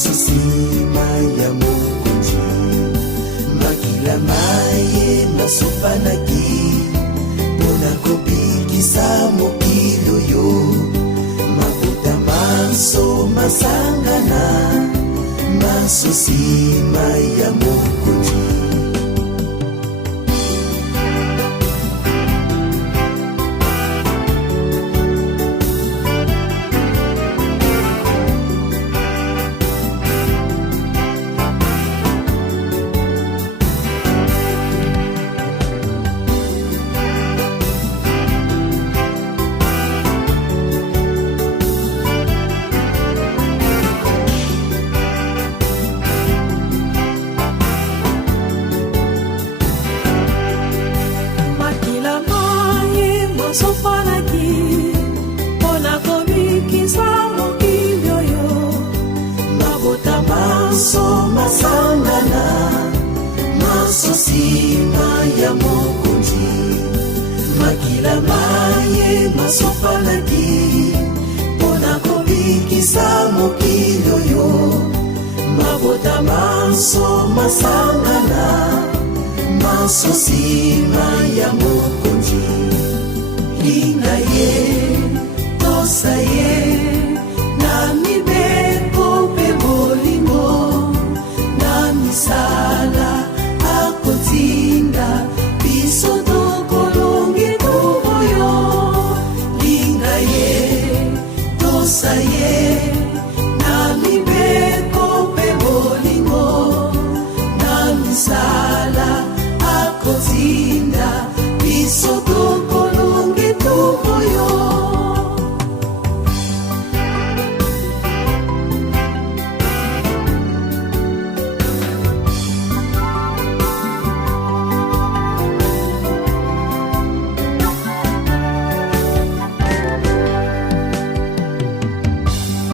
masosima ya mokonzi makila maye masopanaki mpona kobikisa mokili oyo mafuta maso masangana masosima ya mokonzi. Sopanaki mpona kobikisa mokili oyo mabota maso masangana masosima ya mokonzi makila maye masopanaki mpona kobikisa mokili oyo mabota maso masangana masosima ya mokonzi. Linga ye, tosa ye, na mibeko pe bolingo, na misala akotinda, biso tokolongi tuboyo. Linga ye, tosa ye,